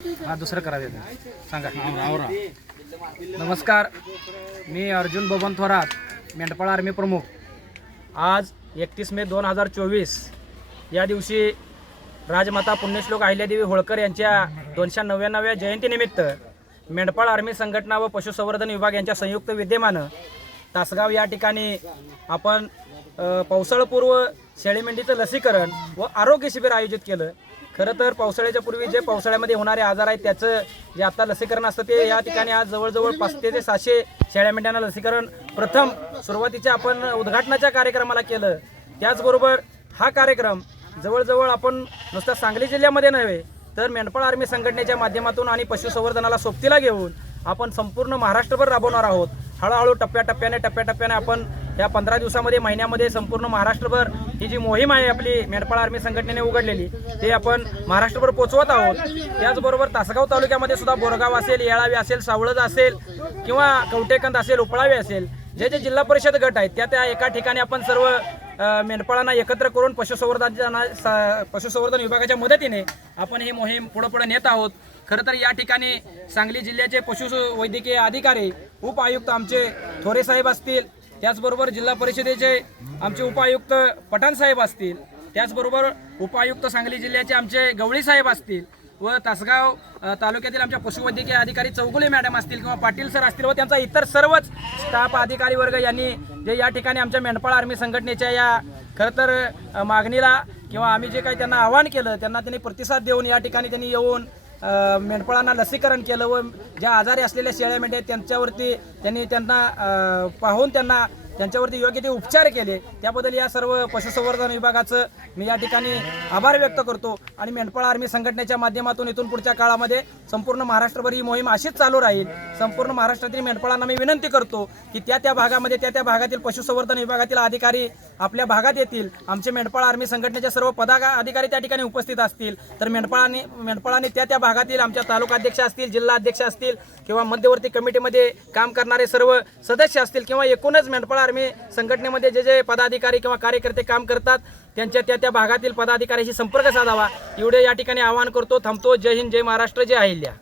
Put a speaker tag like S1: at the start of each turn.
S1: हा दुसरं करावे सांगा. नमस्कार. मी अर्जुन बबन थोरात मेंढपाळ आर्मी प्रमुख. आज एकतीस मे दोन हजार चोवीस. या दिवशी राजमाता पुण्यश्लोक अहिल्यादेवी होळकर यांच्या दोनशे नव्याण्णव्या जयंतीनिमित्त मेंढपाळ आर्मी संघटना व पशुसंवर्धन विभाग यांच्या संयुक्त विद्यमानं तासगाव या ठिकाणी आपण पावसाळपूर्व शेळीमेंढीचं लसीकरण व आरोग्य शिबिर आयोजित केलं. खरं तर पावसाळ्याच्या पूर्वी जे पावसाळ्यामध्ये होणारे आजार आहेत त्याचं जे आता लसीकरण असतं ते या ठिकाणी आज जवळजवळ पाचशे ते सहाशे शेळ्या मेंढ्यांना लसीकरण प्रथम सुरुवातीच्या आपण उद्घाटनाच्या कार्यक्रमाला केलं. त्याचबरोबर हा कार्यक्रम जवळजवळ आपण नुसता सांगली जिल्ह्यामध्ये नव्हे तर मेंढपाळ आर्मी संघटनेच्या माध्यमातून आणि पशुसंवर्धनाला सोबतीला घेऊन आपण संपूर्ण महाराष्ट्रभर राबवणार आहोत. हळूहळू टप्प्याटप्प्याने टप्प्याटप्प्याने आपण या पंधरा दिवसामध्ये महिन्यामध्ये संपूर्ण महाराष्ट्रभर ही जी मोहीम आहे आपली मेंढपाळ आर्मी संघटनेने उघडलेली ते आपण महाराष्ट्रभर पोचवत आहोत. त्याचबरोबर तासगाव तालुक्यामध्ये सुद्धा बोरगाव असेल येळावी असेल सावळज असेल किंवा कवटेकंद असेल उपळावे असेल जे जे जिल्हा परिषद गट आहेत त्या त्या एका ठिकाणी आपण सर्व मेंढपाळांना एकत्र करून पशुसंवर्धन पशुसंवर्धन विभागाच्या मदतीने आपण ही मोहीम पुढे पुढे नेत आहोत. खरं तर या ठिकाणी सांगली जिल्ह्याचे पशुवैद्यकीय अधिकारी उप आयुक्त आमचे थोरे साहेब असतील त्याचबरोबर जिल्हा परिषदेचे आमचे उपायुक्त पठाण साहेब असतील त्याचबरोबर उपायुक्त सांगली जिल्ह्याचे आमचे गवळी साहेब असतील व तासगाव तालुक्यातील आमच्या पशुवैद्यकीय अधिकारी चौगुले मॅडम असतील किंवा पाटील सर असतील व त्यांचा इतर सर्वच स्टाफ अधिकारी वर्ग यांनी जे या ठिकाणी आमच्या मेंढपाळ आर्मी संघटनेच्या या खरं तर मागणीला किंवा आम्ही जे काही त्यांना आवाहन केलं त्यांना त्यांनी प्रतिसाद देऊन या ठिकाणी त्यांनी येऊन मेंढपाळांना लसीकरण केलं व ज्या आजारी असलेल्या शेळ्या मेंढ्या त्यांच्यावरती त्यांनी त्यांना पाहून त्यांना त्यांच्यावरती योग्य ते उपचार केले. त्याबद्दल या सर्व पशुसंवर्धन विभागाचं मी या ठिकाणी आभार व्यक्त करतो. आणि मेंढपाळ आर्मी संघटनेच्या माध्यमातून इथून पुढच्या काळामध्ये संपूर्ण महाराष्ट्रभर ही मोहीम अशीच चालू राहील. संपूर्ण महाराष्ट्रातील मेंढपाळांना मी विनंती करतो की त्या त्या भागामध्ये त्या त्या भागातील पशुसंवर्धन विभागातील अधिकारी आपल्या भागात येतील. आमचे मेंढपाळ आर्मी संघटनेचे सर्व पदागा अधिकारी त्या ठिकाणी उपस्थित असतील. तर मेंढपाळांनी मेंढपाळांनी त्या त्या भागातील आमच्या तालुका अध्यक्ष असतील जिल्हा अध्यक्ष असतील किंवा मध्यवर्ती कमिटीमध्ये काम करणारे सर्व सदस्य असतील किंवा एकूणच मेंढपाळ आर्मी संघटनेमध्ये जे जे पदाधिकारी किंवा कार्यकर्ते काम करतात त्यांच्या त्या त्या भागातील पदाधिकाऱ्याशी संपर्क साधावा. एवढे या ठिकाणी आवाहन करतो थांबतो. जय हिंद जय महाराष्ट्र जय अहिल्या.